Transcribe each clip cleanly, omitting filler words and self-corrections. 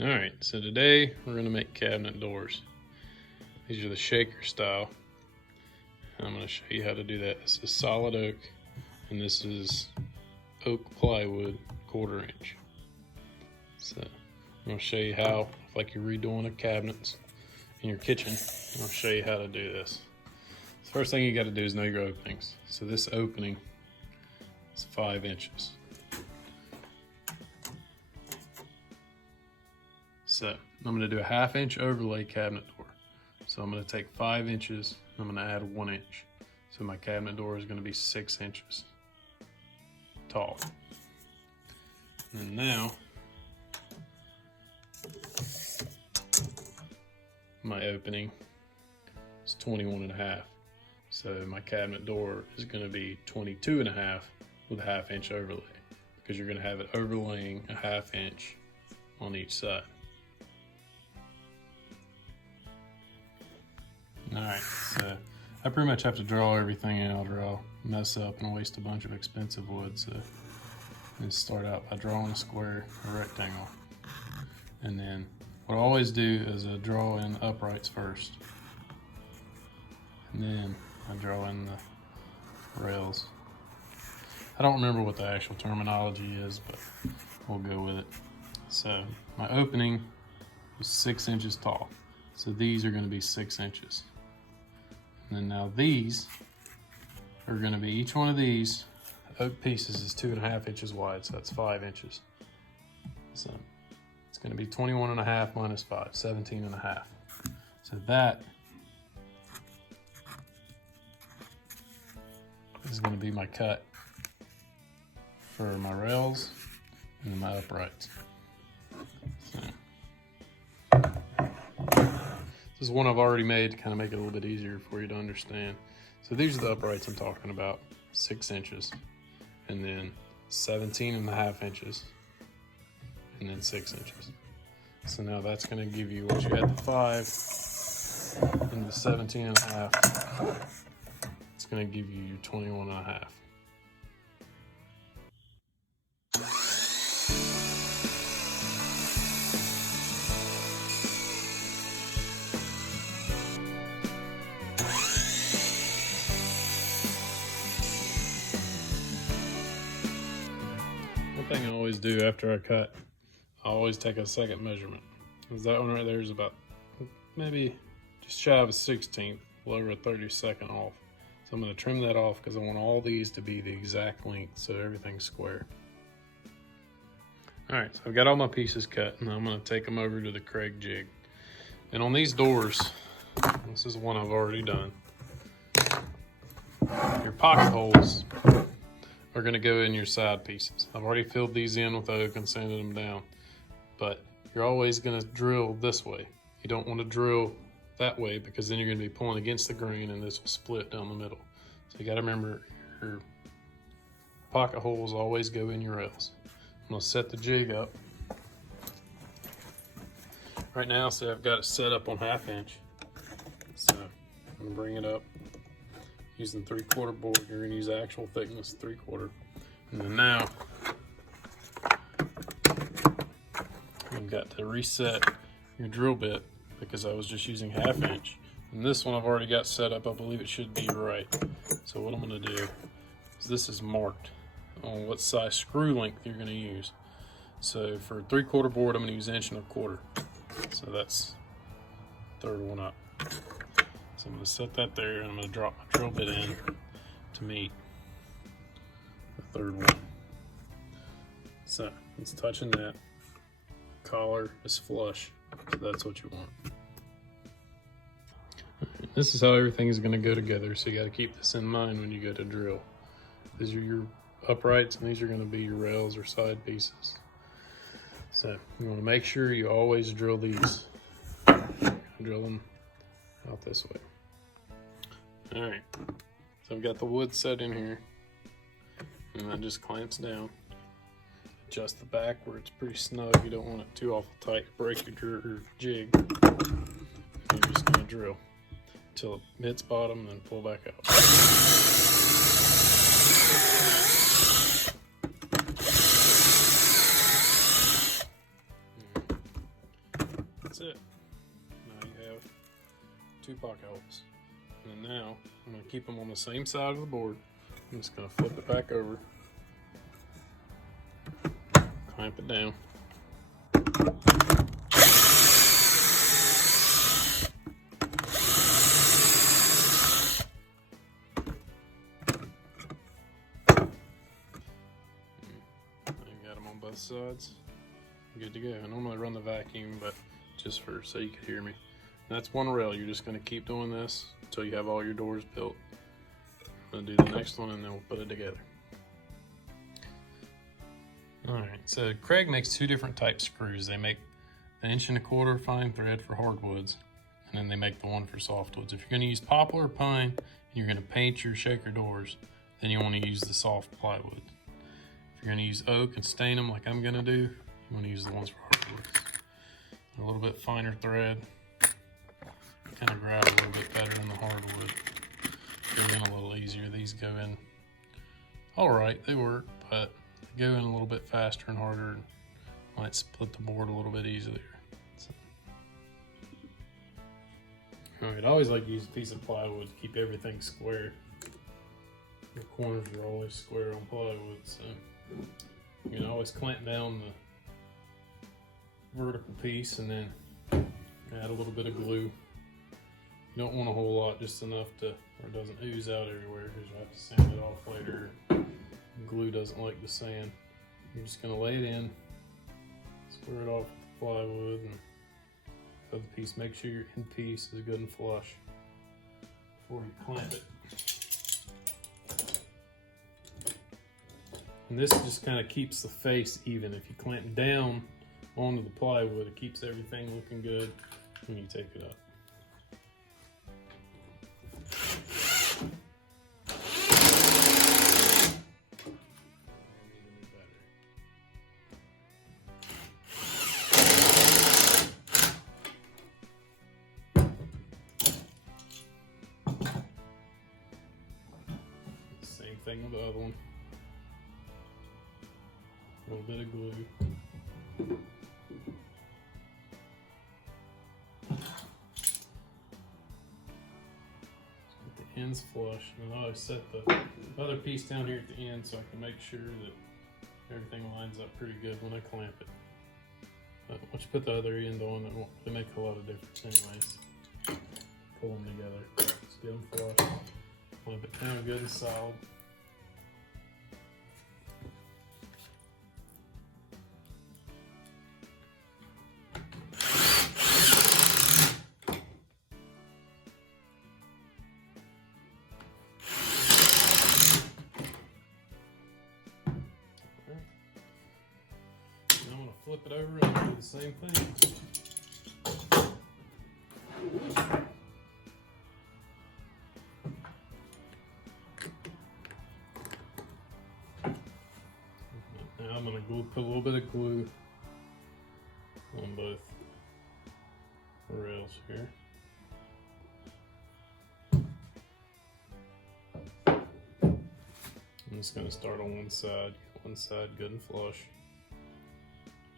All right, so today we're gonna make cabinet doors. These are the shaker style. I'm gonna show you how to do that. This is solid oak, and this is oak plywood, 1/4 inch. So I'm gonna show you how, like you're redoing a cabinet in your kitchen, I'll show you how to do this. The first thing you gotta do is know your openings. So this opening is 5 inches. So I'm gonna do a 1/2 inch overlay cabinet door. So I'm gonna take 5 inches, I'm gonna add 1 inch. So my cabinet door is gonna be 6 inches tall. And now, my opening is 21.5. So my cabinet door is gonna be 22.5 with a 1/2 inch overlay, because you're gonna have it overlaying a 1/2 inch on each side. Alright, so I pretty much have to draw everything out or I'll mess up and waste a bunch of expensive wood. So let's start out by drawing a square, a rectangle. And then what I always do is I draw in the uprights first. And then I draw in the rails. I don't remember what the actual terminology is, but we'll go with it. So my opening is 6 inches tall. So these are going to be 6 inches. And then now these are going to be, each one of these oak pieces is 2.5 inches wide, so that's 5 inches. So it's going to be 21.5 minus 5, 17.5. So that is going to be my cut for my rails and my uprights. So this is one I've already made to kind of make it a little bit easier for you to understand. So these are the uprights I'm talking about, 6 inches, and then 17.5 inches, and then 6 inches. So now that's going to give you, once you add the 5 and the 17.5, it's going to give you your 21.5. One thing I always do after I cut, I always take a second measurement. Because that one right there is about maybe just shy of a 16th, a little over a 32nd off. So I'm going to trim that off because I want all these to be the exact length so everything's square. Alright, so I've got all my pieces cut, and I'm going to take them over to the Craig jig. And on these doors, this is one I've already done, your pocket holes are going to go in your side pieces. I've already filled these in with oak and sanded them down, but you're always going to drill this way. You don't want to drill that way because then you're going to be pulling against the grain and this will split down the middle. So you got to remember your pocket holes always go in your rails. I'm going to set the jig up right now. So I've got it set up on 1/2 inch. So I'm going to bring it up using 3/4 board. You're going to use actual thickness 3/4. And then now you've got to reset your drill bit because I was just using 1/2 inch. And this one I've already got set up. I believe it should be right. So what I'm going to do is this is marked on what size screw length you're going to use. So for 3/4 board, I'm going to use 1.25 inches. So that's third one up. So I'm going to set that there, and I'm going to drop my drill bit in to meet the third one. So it's touching that. Collar is flush, so that's what you want. This is how everything is going to go together, so you got to keep this in mind when you go to drill. These are your uprights, and these are going to be your rails or side pieces. So you want to make sure you always drill these. Drill them out this way. All right, so I've got the wood set in here, and that just clamps down. Adjust the back where it's pretty snug. You don't want it too awful tight to break your jig. You're just gonna drill until it hits bottom, and then pull back out. that's it. Now you have 2 pocket holes. And then now I'm going to keep them on the same side of the board. I'm just going to flip it back over, clamp it down. Got them on both sides. Good to go. I normally run the vacuum, but just so you could hear me. And that's one rail. You're just going to keep doing this until you have all your doors built. I'm going to do the next one and then we'll put it together. Alright, so Craig makes 2 different type screws. They make the 1¼ fine thread for hardwoods, and then they make the one for softwoods. If you're going to use poplar or pine and you're going to paint your shaker doors, then you want to use the soft plywood. If you're going to use oak and stain them like I'm going to do, you want to use the ones for hardwoods. A little bit finer thread, kind of grab a little bit better than the hardwood. Go in a little easier. These go in alright, they work, but they go in a little bit faster and harder and might split the board a little bit easier. Alright, I always like to use a piece of plywood to keep everything square. The corners are always square on plywood, so you can always clamp down the vertical piece and then add a little bit of glue. You don't want a whole lot, just enough to where it doesn't ooze out everywhere, because you have to sand it off later. Glue doesn't like the sand. You're just going to lay it in, square it off with the plywood, and the other piece. Make sure your end piece is good and flush before you clamp it. And this just kind of keeps the face even. If you clamp down onto the plywood, it keeps everything looking good when you take it up. Same thing with the other one. A little bit of glue. Get the ends flush, and I always set the other piece down here at the end so I can make sure that everything lines up pretty good when I clamp it. But once you put the other end on, it won't really make a lot of difference anyways. Pull them together. Just get them flush. Clamp it down good and solid. Flip it over and do the same thing. Now I'm going to put a little bit of glue on both rails here. I'm just going to start on one side, get one side good and flush.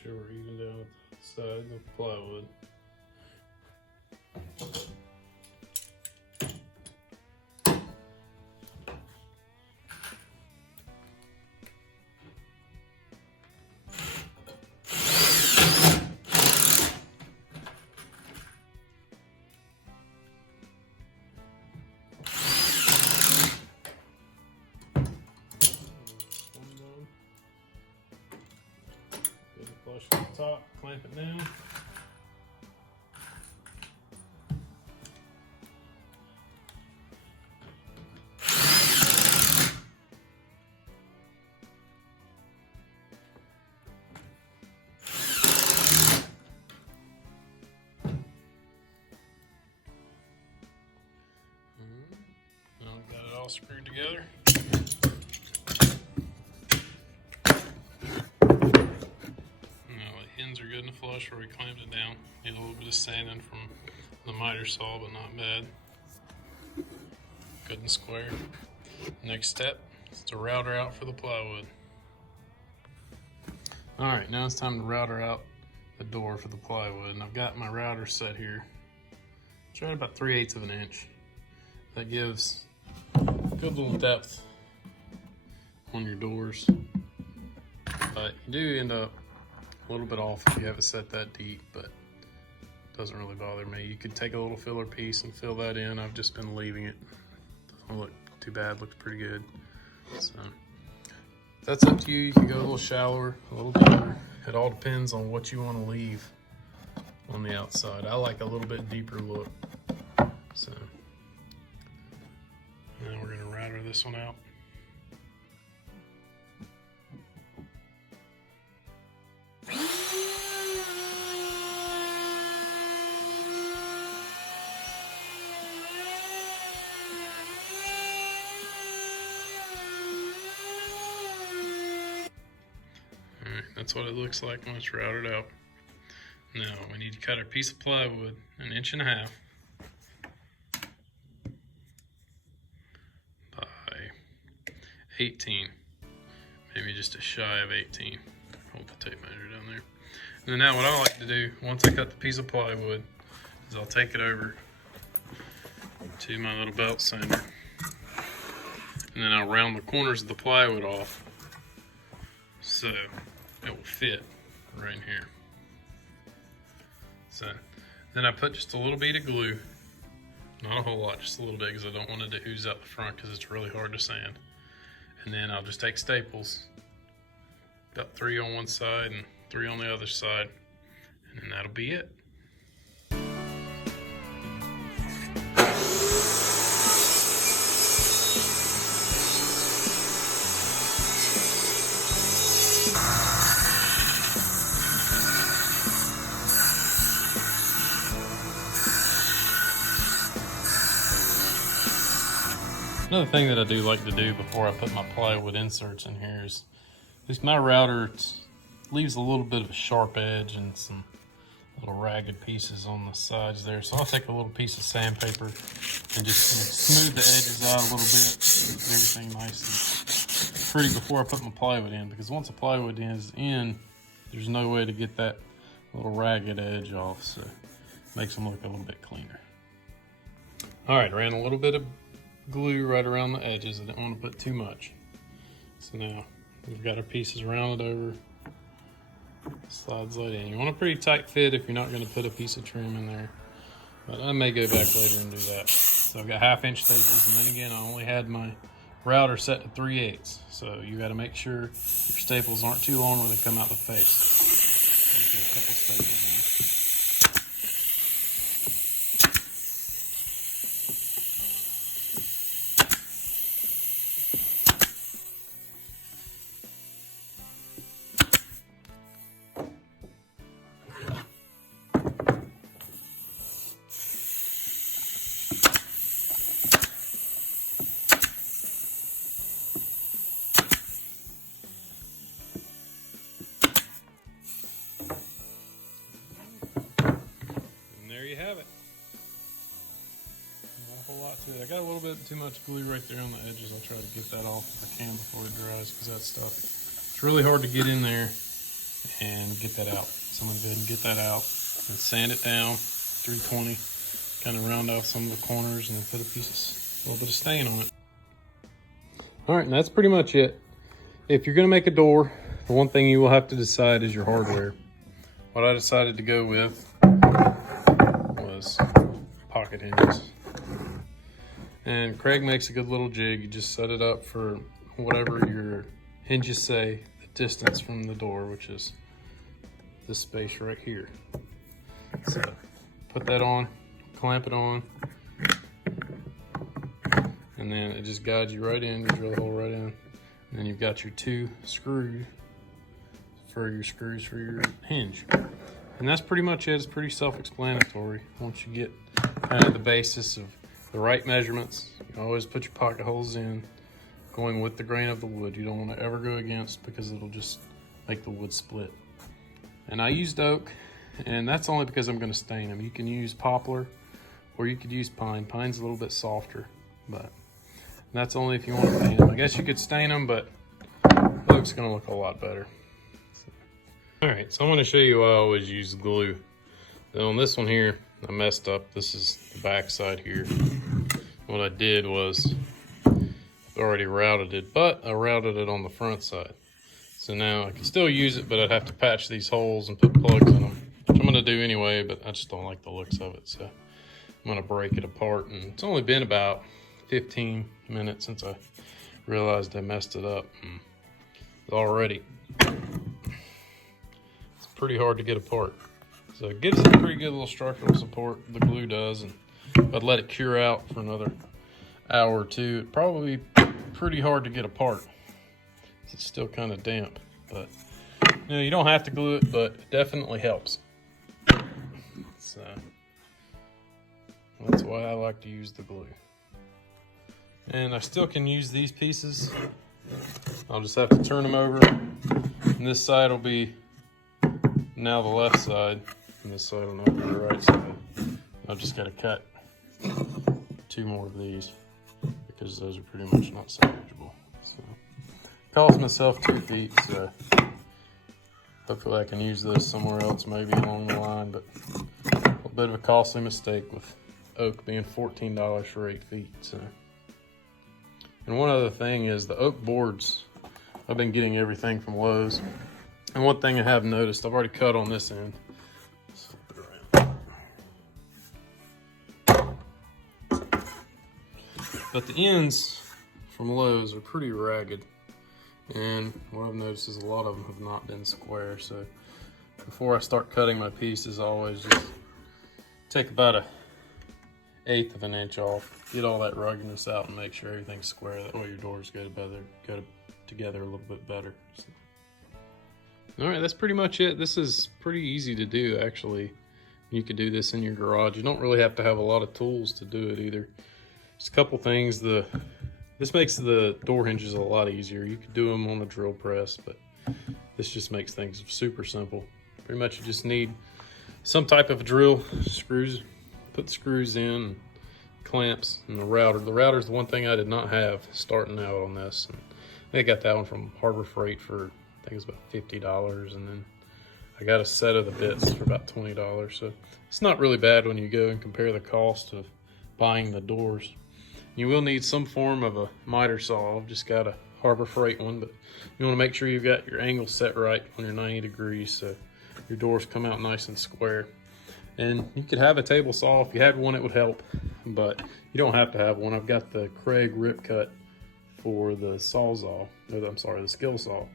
Sure we're even down with the side of the plywood. Flush from the top, clamp it down. Now I've got it all screwed together. Ends are good and flush where we clamped it down. Need a little bit of sanding from the miter saw, but not bad. Good and square. Next step is to router out for the plywood. Alright, now it's time to router out the door for the plywood. And I've got my router set here. It's right about 3/8 of an inch. That gives good little depth on your doors. But you do end up a little bit off if you have it set that deep, but it doesn't really bother me. You could take a little filler piece and fill that in. I've just been leaving it. Doesn't look too bad, looks pretty good. So that's up to you. You can go a little shallower, a little deeper. It all depends on what you want to leave on the outside. I like a little bit deeper look. So now we're gonna router this one out. That's what it looks like when it's routed out. Now we need to cut our piece of plywood 1.5 inches by 18, maybe just a shy of 18. Hold the tape measure down there. And then now what I like to do, once I cut the piece of plywood, is I'll take it over to my little belt sander, and then I'll round the corners of the plywood off so it will fit right in here. So then I put just a little bit of glue, not a whole lot, just a little bit, because I don't want it to ooze out the front because it's really hard to sand. And then I'll just take staples, about 3 on one side and 3 on the other side, and then that'll be it. Another thing that I do like to do before I put my plywood inserts in here is, at least my router leaves a little bit of a sharp edge and some little ragged pieces on the sides there. So I'll take a little piece of sandpaper and just smooth the edges out a little bit, get everything nice and pretty before I put my plywood in, because once the plywood is in, there's no way to get that little ragged edge off, so it makes them look a little bit cleaner. All right, ran a little bit of glue right around the edges. I didn't want to put too much. So now we've got our pieces rounded over, slides right in. You want a pretty tight fit if you're not going to put a piece of trim in there, but I may go back later and do that. So I've got 1/2 inch staples, and then again I only had my router set to 3/8, so you got to make sure your staples aren't too long where they come out the face. Put a couple staples in. There you have it. Not a whole lot to it. I got a little bit too much glue right there on the edges. I'll try to get that off if I can before it dries, because that stuff, it's really hard to get in there and get that out. So I'm going to go ahead and get that out and sand it down 320, kind of round off some of the corners, and then put a little bit of stain on it. All right, and that's pretty much it. If you're going to make a door, the one thing you will have to decide is your hardware. What I decided to go with was pocket hinges. And Craig makes a good little jig. You just set it up for whatever your hinges say, the distance from the door, which is this space right here. So put that on, clamp it on, and then it just guides you right in. You drill a hole right in, and then you've got your 2 screws for your hinge. And that's pretty much it. It's pretty self-explanatory. Once you get kind of the basis of the right measurements, you always put your pocket holes in, going with the grain of the wood. You don't want to ever go against, because it'll just make the wood split. And I used oak, and that's only because I'm going to stain them. You can use poplar, or you could use pine. Pine's a little bit softer, but that's only if you want to paint them. I guess you could stain them, but oak's going to look a lot better. So All right, so I'm gonna show you why I always use glue. Now on this one here, I messed up. This is the back side here. What I did was I've already routed it, but I routed it on the front side. So now I can still use it, but I'd have to patch these holes and put plugs in them, which I'm gonna do anyway, but I just don't like the looks of it. So I'm gonna break it apart. And it's only been about 15 minutes since I realized I messed it up. And already, it's pretty hard to get apart. So it gives it a pretty good little structural support, the glue does, and I'd let it cure out for another hour or two. It'd probably be pretty hard to get apart. It's still kind of damp, but you know, you don't have to glue it, but it definitely helps. So that's why I like to use the glue. And I still can use these pieces. I'll just have to turn them over. And this side will be now the left side, and this side will now be the right side. I've just got to cut 2 more of these because those are pretty much not salvageable. So, cost myself 2 feet, so hopefully I can use this somewhere else, maybe along the line. But a little bit of a costly mistake with oak being $14 for 8 feet. So. And one other thing is the oak boards. I've been getting everything from Lowe's. And one thing I have noticed, I've already cut on this end. Let's flip it around. But the ends from Lowe's are pretty ragged. And what I've noticed is a lot of them have not been square. So before I start cutting my pieces, I always just take about 1/8 of an inch off, get all that ruggedness out, and make sure everything's square. That way your doors go together a little bit better. So. All right, that's pretty much it. This is pretty easy to do, actually. You could do this in your garage. You don't really have to have a lot of tools to do it either. Just a couple things. This makes the door hinges a lot easier. You could do them on the drill press, but this just makes things super simple. Pretty much you just need some type of drill, screws, put the screws in, clamps, and the router. The router is the one thing I did not have starting out on this. And I got that one from Harbor Freight for, I think it was about $50, and then I got a set of the bits for about $20. So it's not really bad when you go and compare the cost of buying the doors. You will need some form of a miter saw. I've just got a Harbor Freight one, but you want to make sure you've got your angle set right on your 90 degrees so your doors come out nice and square. And you could have a table saw. If you had one, it would help, but you don't have to have one. I've got the Craig Rip Cut for the Sawzall, the skill saw,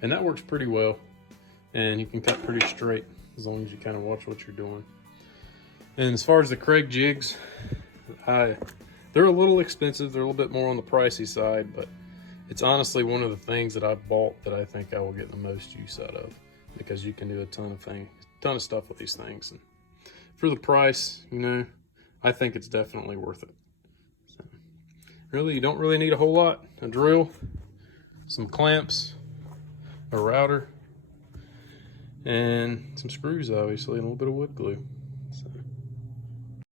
and that works pretty well. And you can cut pretty straight as long as you kind of watch what you're doing. And as far as the Craig jigs, they're a little expensive. They're a little bit more on the pricey side, but it's honestly one of the things that I've bought that I think I will get the most use out of, because you can do a ton of stuff with these things. And for the price, you know, I think it's definitely worth it. So, really, you don't really need a whole lot. A drill, some clamps, a router, and some screws, obviously, and a little bit of wood glue.